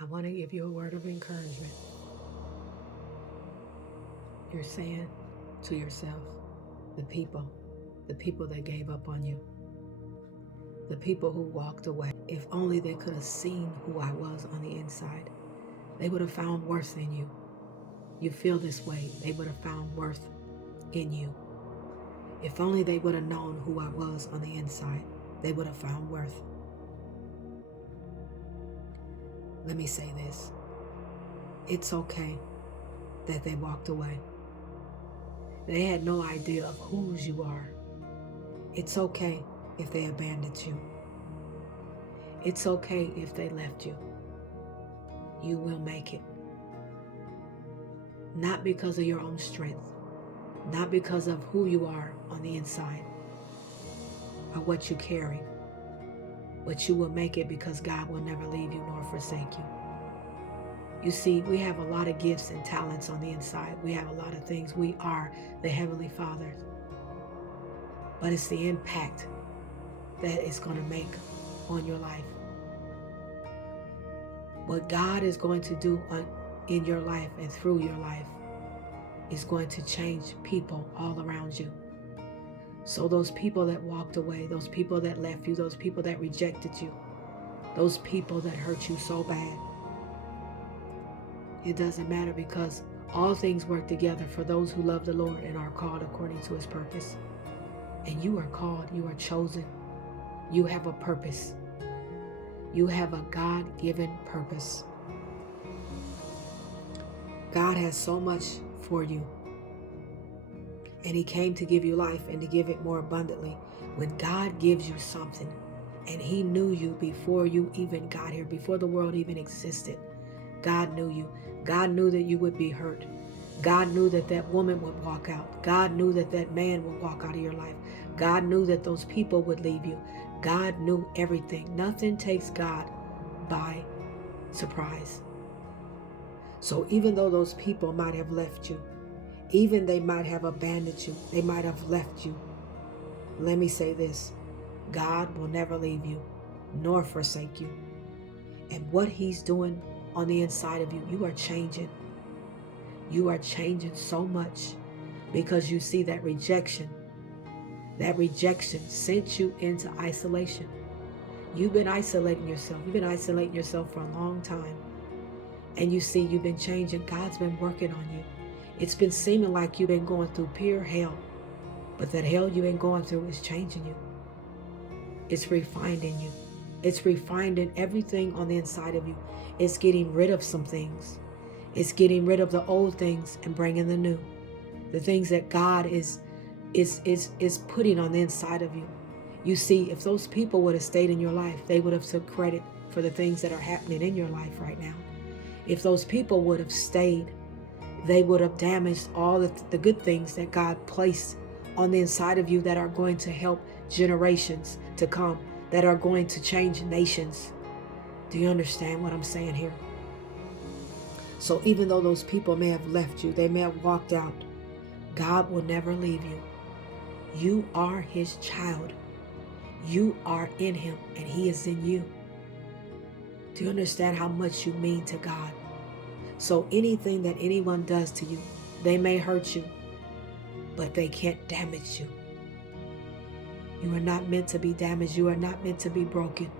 I want to give you a word of encouragement. You're saying to yourself, the people that gave up on you, the people who walked away, if only they could have seen who I was on the inside, they would have found worth in you. You feel this way, they would have found worth in you. If only they would have known who I was on the inside, they would have found worth. Let me say this. It's okay that they walked away. They had no idea of whose you are. It's okay if they abandoned you. It's okay if they left you. You will make it. Not because of your own strength, not because of who you are on the inside or what you carry, but you will make it because God will never leave you nor forsake you. You see, we have a lot of gifts and talents on the inside. We have a lot of things. We are the Heavenly Father. But it's the impact that it's going to make on your life. What God is going to do in your life and through your life is going to change people all around you. So those people that walked away, those people that left you, those people that rejected you, those people that hurt you so bad, it doesn't matter, because all things work together for those who love the Lord and are called according to His purpose. And you are called, you are chosen. You have a purpose. You have a God-given purpose. God has so much for you. And He came to give you life and to give it more abundantly. When God gives you something, and He knew you before you even got here, before the world even existed, God knew you. God knew that you would be hurt. God knew that that woman would walk out. God knew that that man would walk out of your life. God knew that those people would leave you. God knew everything. Nothing takes God by surprise. So even though those people might have left you, even they might have abandoned you, they might have left you, let me say this: God will never leave you nor forsake you. And what He's doing on the inside of you, you are changing. You are changing so much, because you see that rejection sent you into isolation. You've been isolating yourself. You've been isolating yourself for a long time. And you see, you've been changing. God's been working on you. It's been seeming like you've been going through pure hell, but that hell you've been going through is changing you. It's refining you. It's refining everything on the inside of you. It's getting rid of some things. It's getting rid of the old things and bringing the new. The things that God is putting on the inside of you. You see, if those people would have stayed in your life, they would have took credit for the things that are happening in your life right now. If those people would have stayed, they would have damaged all the good things that God placed on the inside of you that are going to help generations to come, that are going to change nations. Do you understand what I'm saying here? So even though those people may have left you, they may have walked out, God will never leave you. You are His child. You are in Him and He is in you. Do you understand how much you mean to God? So anything that anyone does to you, they may hurt you, but they can't damage you. You are not meant to be damaged. You are not meant to be broken.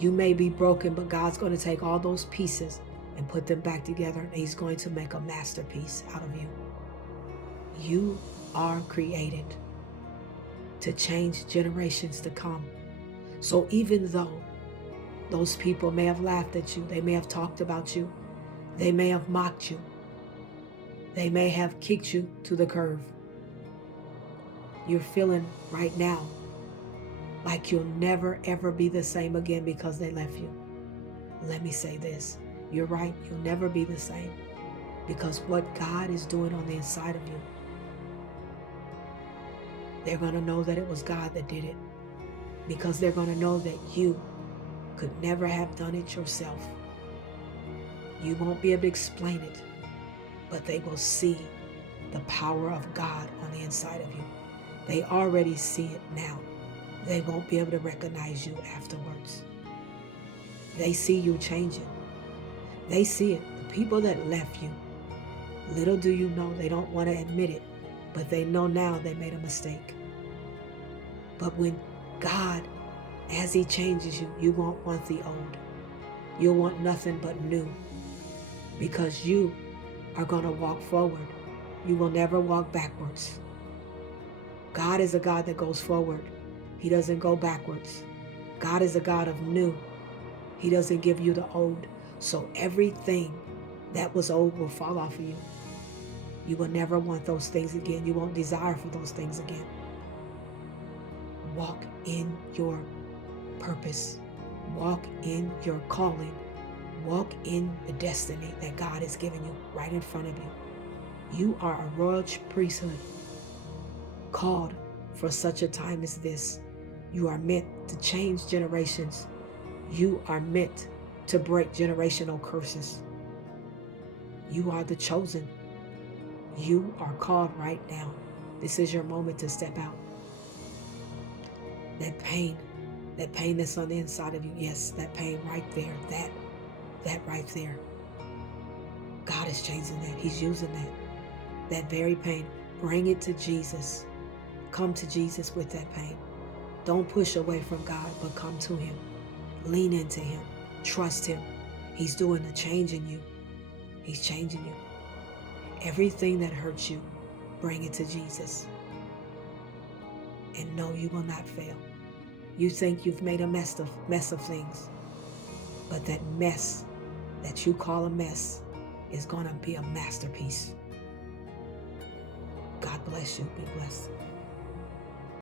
You may be broken, but God's going to take all those pieces and put them back together, and He's going to make a masterpiece out of you. You are created to change generations to come. So even though those people may have laughed at you, they may have talked about you, they may have mocked you, they may have kicked you to the curb, you're feeling right now like you'll never ever be the same again because they left you. Let me say this: you're right, you'll never be the same, because what God is doing on the inside of you, they're going to know that it was God that did it, because they're going to know that you could never have done it yourself. You won't be able to explain it, but they will see the power of God on the inside of you. They already see it now. They won't be able to recognize you afterwards. They see you changing. They see it. The people that left you, little do you know, they don't want to admit it, but they know now they made a mistake. But when God, as He changes you, you won't want the old. You'll want nothing but new, because you are going to walk forward. You will never walk backwards. God is a God that goes forward. He doesn't go backwards. God is a God of new. He doesn't give you the old. So everything that was old will fall off of you. You will never want those things again. You won't desire for those things again. Walk in your purpose. Walk in your calling. Walk in the destiny that God has given you right in front of you. You are a royal priesthood, called for such a time as this. You are meant to change generations. You are meant to break generational curses. You are the chosen. You are called right now. This is your moment to step out. That pain that's on the inside of you, yes, that pain right there, that right there. God is changing that. He's using that very pain. Bring it to Jesus. Come to Jesus with that pain. Don't push away from God, but come to Him. Lean into Him. Trust Him. He's doing a change in you. He's changing you. Everything that hurts you, bring it to Jesus. And know you will not fail. You think you've made a mess of things, but that mess that you call a mess is going to be a masterpiece. God bless you. Be blessed.